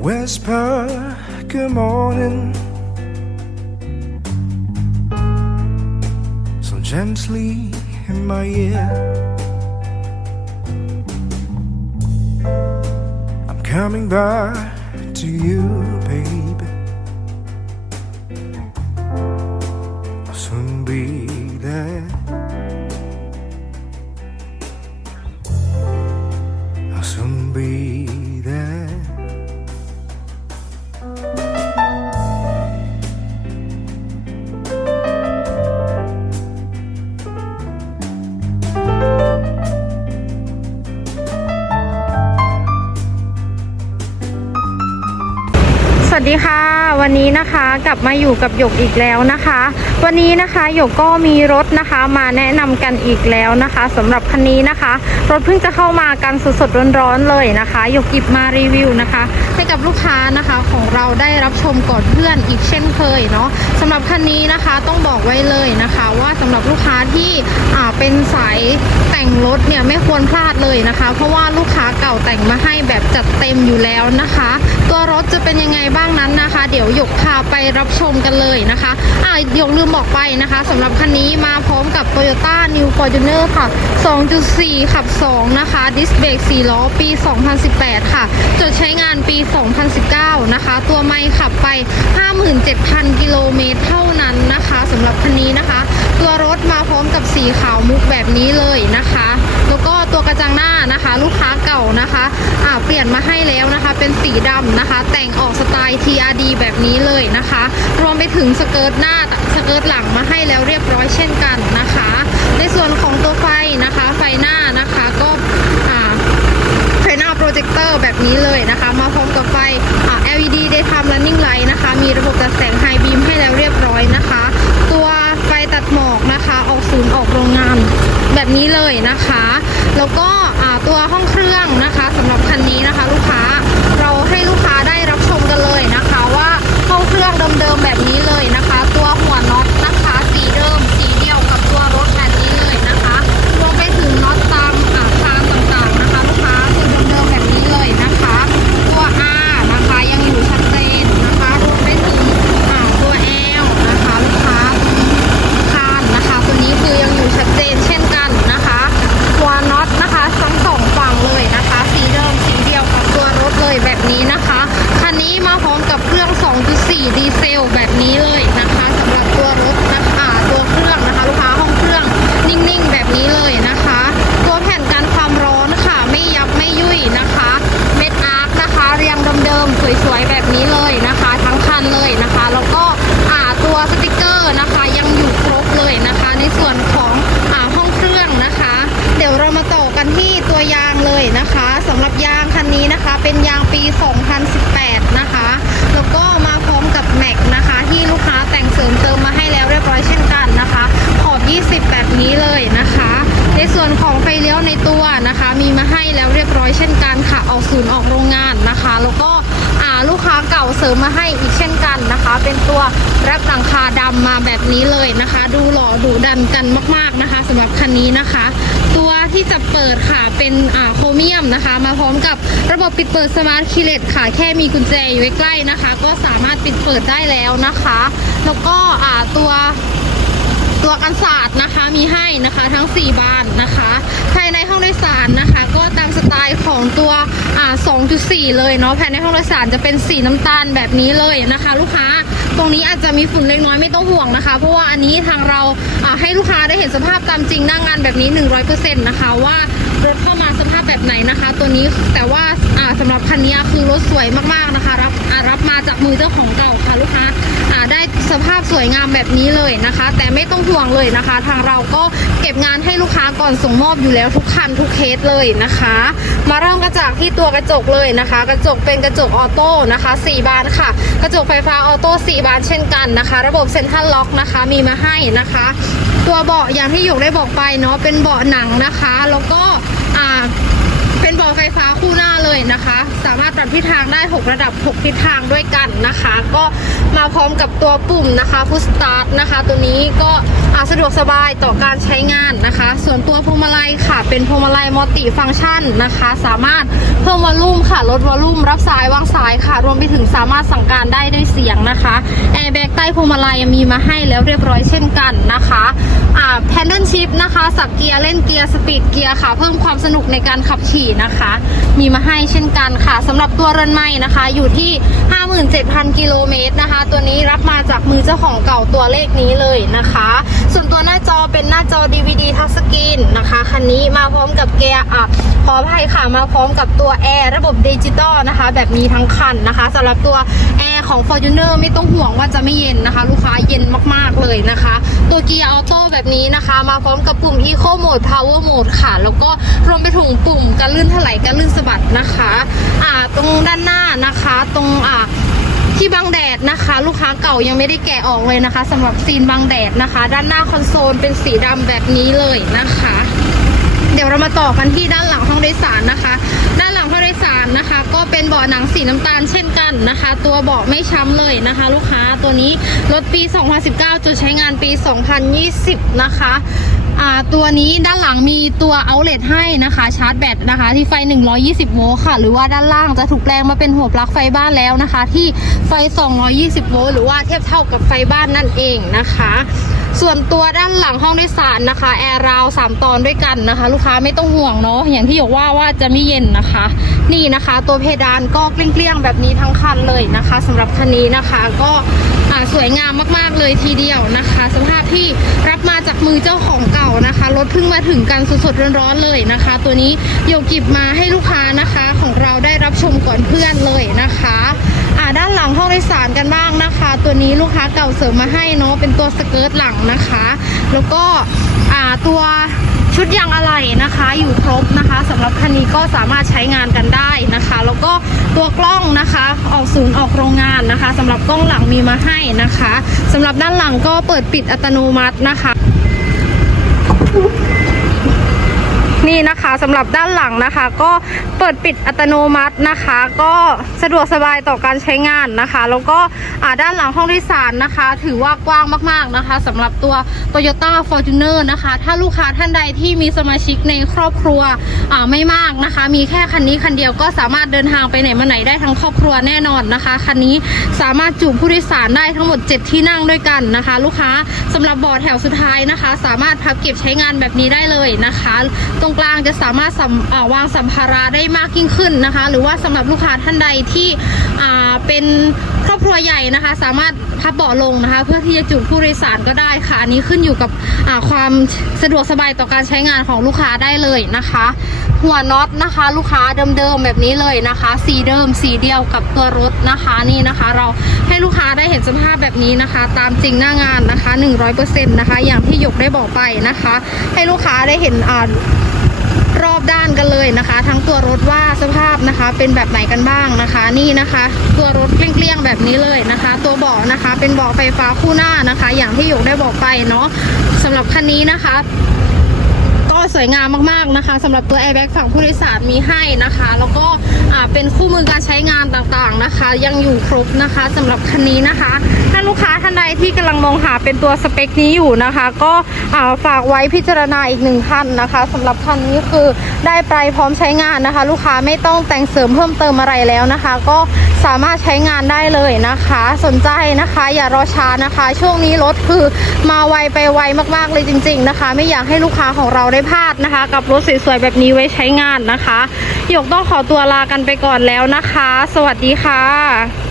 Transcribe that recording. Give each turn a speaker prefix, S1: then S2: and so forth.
S1: whisper good morning so gently in my ear. I'm coming back to you, baby.
S2: ดีค่ะ วันนี้นะคะกลับมาอยู่กับหยกอีกแล้วนะคะ วันนี้นะคะหยกก็มีรถนะคะมาแนะนำกันอีกแล้วนะคะสำหรับคันนี้นะคะ รถเพิ่งจะเข้ามากันสดๆร้อนๆเลยนะคะหยกหยิบมารีวิวนะคะ ให้กับลูกค้านะคะของเราได้รับชมก่อนเพื่อนอีกเช่นเคยเนาะสำหรับคันนี้นะคะต้องบอกไว้เลยนะคะ ว่าสำหรับลูกค้าที่อ่าเป็นสายแต่งรถเนี่ยไม่ควรพลาดเลยนะคะ เพราะว่าลูกค้าเก่าแต่งมาให้แบบจัดเต็มอยู่แล้วนะคะ ตัวรถจะเป็นยังไงบ้างนั้นนะคะ เดี๋ยวหยกพาไปรับชมกันเลยนะคะอ่าหยกลืมบอกไปนะคะสำหรับคันนี้มาพร้อมกับ Toyota New Fortuner ค่ะ 2.4 ขับ 2 นะคะ ดิสเบรก4ล้อปี 2018 ค่ะ จดใช้งานปี 2019 นะคะ ตัวไม่ขับไป 57,000 กิโลเมตรเท่านั้นนะคะสำหรับคันนี้นะคะ ตัวรถมาพร้อมกับสีขาวมุกแบบนี้เลยนะคะ แล้วก็ ตัวกระจังหน้านะคะ ลูกค้าเก่านะคะอ่าเปลี่ยนมาให้แล้วนะคะ เป็นสีดำนะคะ แต่งออกสไตล์ TRD แบบนี้เลยนะคะ รวมไปถึงสเกิร์ตหน้าสเกิร์ตหลังมาให้แล้วเรียบร้อยเช่นกันนะคะ ในส่วนของตัวไฟนะคะ ไฟหน้า 4 ดีเซลแบบนี้เลยนะคะสำหรับตัวรถนะคะตัวเครื่องนะคะ ลูกค้าห้องเครื่องนิ่งๆ แบบนี้เลยนะคะ ตัวแผ่นกันความร้อนค่ะ ไม่ยับไม่ยุ่ยนะคะ เม็ดอาร์คนะคะ เรียงเดิมๆสวยๆ แบบนี้เลยนะคะ ทั้งคันเลยนะคะ แล้วก็อ่าตัวสติกเกอร์นะคะ ยังอยู่ครบเลยนะคะ ในส่วนของอ่าห้องเครื่องนะคะ เดี๋ยวเรามาต่อกันที่ตัวยางเลยนะคะสำหรับยางคันนี้นะคะ เป็นยางปี 2018 นะคะ แล้วก็มา แม็กนะคะ ที่ลูกค้าแต่งเสริมเติมมาให้แล้วเรียบร้อยเช่นกันนะคะ ขอบ 20 แบบนี้เลยนะคะ ในส่วนของไฟเลี้ยวในตัวนะคะ มีมาให้แล้วเรียบร้อยเช่นกันค่ะออกศูนย์ออกโรงงานนะคะ แล้วก็อ่าลูกค้าเก่าเสริมมาให้อีกเช่นกันนะคะ เป็นตัวแรปหลังคาดำมาแบบนี้เลยนะคะ ดูหล่อดูดันกันมาก ๆนะคะสำหรับคันนี้นะคะ ที่จะเปิดค่ะเป็นอ่าโครเมียมนะคะ มาพร้อมกับระบบปิดเปิดสมาร์ทคีเลตค่ะ แค่มีกุญแจอยู่ใกล้ๆนะคะ ก็สามารถปิดเปิดได้แล้วนะคะ แล้วก็อ่าตัวตัวกันศาสตร์นะคะมีให้นะคะทั้ง 4 บานนะคะ ภายในห้องโดยสารนะคะ ก็ตามสไตล์ของตัว 2.4 เลยเนาะภายในห้องโดยสารจะเป็นสีน้ำตาลแบบนี้เลยนะคะ ลูกค้าตรงนี้อาจจะมีฝุ่นเล็กน้อยไม่ต้องห่วงนะคะ เพราะว่าอันนี้ทางเราให้ลูกค้าได้เห็นสภาพตามจริงหน้างงานแบบนี้ 100%นะคะว่ารถเข้ามาส แบบไหนนะคะ ตัวนี้แต่ว่าอ่าสำหรับคันนี้คือรถสวยมากๆนะคะ รับอ่ารับมาจากมือเจ้าของเก่าค่ะลูกค้าอ่าได้สภาพสวยงามแบบนี้เลยนะคะ แต่ไม่ต้องห่วงเลยนะคะ ทางเราก็เก็บงานให้ลูกค้าก่อนส่งมอบอยู่แล้วทุกคันทุกเคสเลยนะคะ มาเริ่มกันจากที่ตัวกระจกเลยนะคะ กระจกเป็นกระจกออโต้นะคะ 4 บานค่ะ กระจกไฟฟ้าออโต้4บานเช่นกันนะคะ ระบบเซ็นทรัลล็อกนะคะมีมาให้นะคะ ตัวเบาะอย่างที่หยกได้บอกไปเนาะเป็นเบาะหนังนะคะ แล้วก็อ่า ไฟฟ้าคู่หน้าเลยนะคะ สามารถปรับทิศทางได้ 6 ระดับ 6 ทิศทางด้วยกันนะคะ ก็มาพร้อมกับตัวปุ่มนะคะพุชสตาร์ทนะคะ ตัวนี้ก็สะดวกสบายต่อการใช้งานนะคะ ส่วนตัวพวงมาลัยค่ะ เป็นพวงมาลัยมัลติฟังก์ชันนะคะ สามารถเพิ่มวอลลุ่มค่ะ ลดวอลลุ่มรับสายวางสายค่ะ รวมไปถึงสามารถสั่งการได้ด้วยเสียงนะคะแอ พวงมาลัยมีมาให้แล้วเรียบร้อยเช่นกันนะคะอ่าแพนเดิลชิพนะคะสับเกียร์เล่นเกียร์สปีดเกียร์ค่ะเพิ่มความสนุกในการขับขี่นะคะ มีมาให้เช่นกันค่ะสำหรับตัวเรือนไม้นะคะ อยู่ที่ 57,000 กิโลเมตรนะคะ ตัวนี้รับมาจากมือเจ้าของเก่าตัวเลขนี้เลยนะคะ หน้าจอเป็นหน้าจอ DVD ทัชสกรีนนะคะ คันนี้มาพร้อมกับเกียร์อะขออภัยค่ะมาพร้อมกับตัวแอร์ระบบดิจิตอลนะคะ แบบนี้ทั้งคันนะคะสำหรับตัวแอร์ของ Fortuner ไม่ต้องห่วงว่าจะไม่เย็นนะคะ ลูกค้าเย็นมากๆเลยนะคะ ตัวเกียร์ออโต้แบบนี้นะคะ มาพร้อมกับปุ่ม Eco Mode Power Mode ค่ะ แล้วก็รวมไปถึงปุ่มการลื่นถลายการลื่นสะบัดนะคะ อ่าตรงด้านหน้านะคะ ตรงอ่า ที่บังแดดนะคะ ลูกค้าเก่ายังไม่ได้แกะออกเลยนะคะสำหรับซีนบังแดดนะคะ ด้านหน้าคอนโซลเป็นสีดำแบบนี้เลยนะคะ เดี๋ยวเรามาต่อกันที่ด้านหลังห้องโดยสารนะคะ ด้านหลังห้องโดยสารนะคะ ก็เป็นเบาะหนังสีน้ำตาลเช่นกันนะคะ ตัวเบาะไม่ช้ำเลยนะคะ ลูกค้าตัวนี้รถปี 2019 จุดใช้งานปี 2020 นะคะ อ่าตัวนี้ด้านหลังมีตัวเอาเลทให้นะคะ ชาร์จแบตนะคะ ที่ไฟ 120 โวลต์ค่ะ หรือว่าด้านล่างจะถูกแปลงมาเป็นหัวปลั๊กไฟบ้านแล้วนะคะ ที่ไฟ 220 โวลต์หรือว่าเทียบเท่ากับไฟบ้านนั่นเองนะคะ ส่วนตัวด้านหลังห้องโดยสารนะคะแอร์ราวสามตอนด้วยกันนะคะ ลูกค้าไม่ต้องห่วงเนาะอย่างที่หยกว่าว่าจะไม่เย็นนะคะ นี่นะคะ ตัวเพดานก็เกลี้ยงๆแบบนี้ทั้งคันเลยนะคะสำหรับคันนี้นะคะก็สวยงามมากๆเลยทีเดียวนะคะ สภาพที่รับมาจากมือเจ้าของเก่านะคะรถเพิ่งมาถึงกันสดๆร้อนๆเลยนะคะ ตัวนี้โยกิบมาให้ลูกค้านะคะ ของเราได้รับชมก่อนเพื่อนเลยนะคะ นี้ลูกค้าเก่าเสริมมาให้เนาะเป็นตัวสเกิร์ตหลังนะคะ แล้วก็อ่าตัวชุดยางอะไหล่นะคะ อยู่ครบนะคะสำหรับคันนี้ก็สามารถใช้งานกันได้นะคะ แล้วก็ตัวกล้องนะคะออกศูนย์ออกโรงงานนะคะสำหรับกล้องหลังมีมาให้นะคะสำหรับด้านหลังก็เปิดปิดอัตโนมัตินะคะ นี่นะคะสำหรับด้านหลังนะคะ ก็เปิดปิดอัตโนมัตินะคะ ก็สะดวกสบายต่อการใช้งานนะคะ แล้วก็ด้านหลังห้องโดยสารนะคะ ถือว่ากว้างมากๆนะคะสำหรับตัว Toyota Fortuner นะคะ ถ้าลูกค้าท่านใดที่มีสมาชิกในครอบครัวไม่มากนะคะ มีแค่คันนี้คันเดียวก็สามารถเดินทางไปไหนมาไหนได้ทั้งครอบครัวแน่นอนนะคะคันนี้สามารถจุผู้โดยสารได้ทั้งหมด 7 ที่นั่งด้วยกันนะคะ ลูกค้าสำหรับเบอแถวสุดท้ายนะคะ สามารถพับเก็บใช้งานแบบนี้ได้เลยนะคะ ตรงกลางจะสามารถาวางสัมภาระได้มากยิ่งขึ้นนะคะ หรือว่าสำหรับลูกค้าท่านใดที่เป็นครอบครัวใหญ่นะคะ สามารถพับเบาะลงนะคะ เพื่อที่จะจุผู้โดยสารก็ได้ค่ะ อันนี้ขึ้นอยู่กับความสะดวกสบายต่อการใช้งานของลูกค้าได้เลยนะคะ หัวน็อตนะคะ ลูกค้าเดิมๆแบบนี้เลยนะคะ สีเดิมสีเดียวกับตัวรถนะคะนี่นะคะ เราให้ลูกค้าได้เห็นสภาพแบบนี้นะคะ ตามจริงหน้างานนะคะ 100%นะคะ อย่างที่หยกได้บอกไปนะคะ ให้ลูกค้าได้เห็นอ่า อบด้านกันเลยนะคะ ทั้งตัวรถว่าสภาพนะคะ เป็นแบบไหนกันบ้างนะคะ นี่นะคะ ตัวรถเกลี้ยงๆแบบนี้เลยนะคะ ตัวเบาะนะคะ เป็นเบาะไฟฟ้าคู่หน้านะคะ อย่างที่หยกได้บอกไปเนาะสำหรับคันนี้นะคะก็สวยงามมากๆนะคะสำหรับตัว airbag ฝั่งผู้โดยสารมีให้นะคะ แล้วก็ เป็นคู่มือการใช้งานต่างๆนะคะ ยังอยู่ครบนะคะสำหรับคันนี้นะคะ ถ้าลูกค้าท่านใดที่กำลังมองหาเป็นตัวสเปคนี้อยู่นะคะ ก็าฝากไว้พิจารณาอีกหนึ่งท่านนะคะสำหรับคันนี้คือได้ไปพร้อมใช้งานนะคะ ลูกค้าไม่ต้องแต่งเสริมเพิ่มเติมอะไรแล้วนะคะ ก็สามารถใช้งานได้เลยนะคะ สนใจนะคะ อย่ารอช้านะคะ ช่วงนี้รถคือมาไวไปไวมากๆเลยจริง ๆนะคะ ไม่อยากให้ลูกค้าของเราได้พลาดนะคะ กับรถสวยๆแบบนี้ไว้ใช้งานนะคะหยกต้องขอตัวลากันไปก่อนแล้วนะคะ สวัสดีค่ะ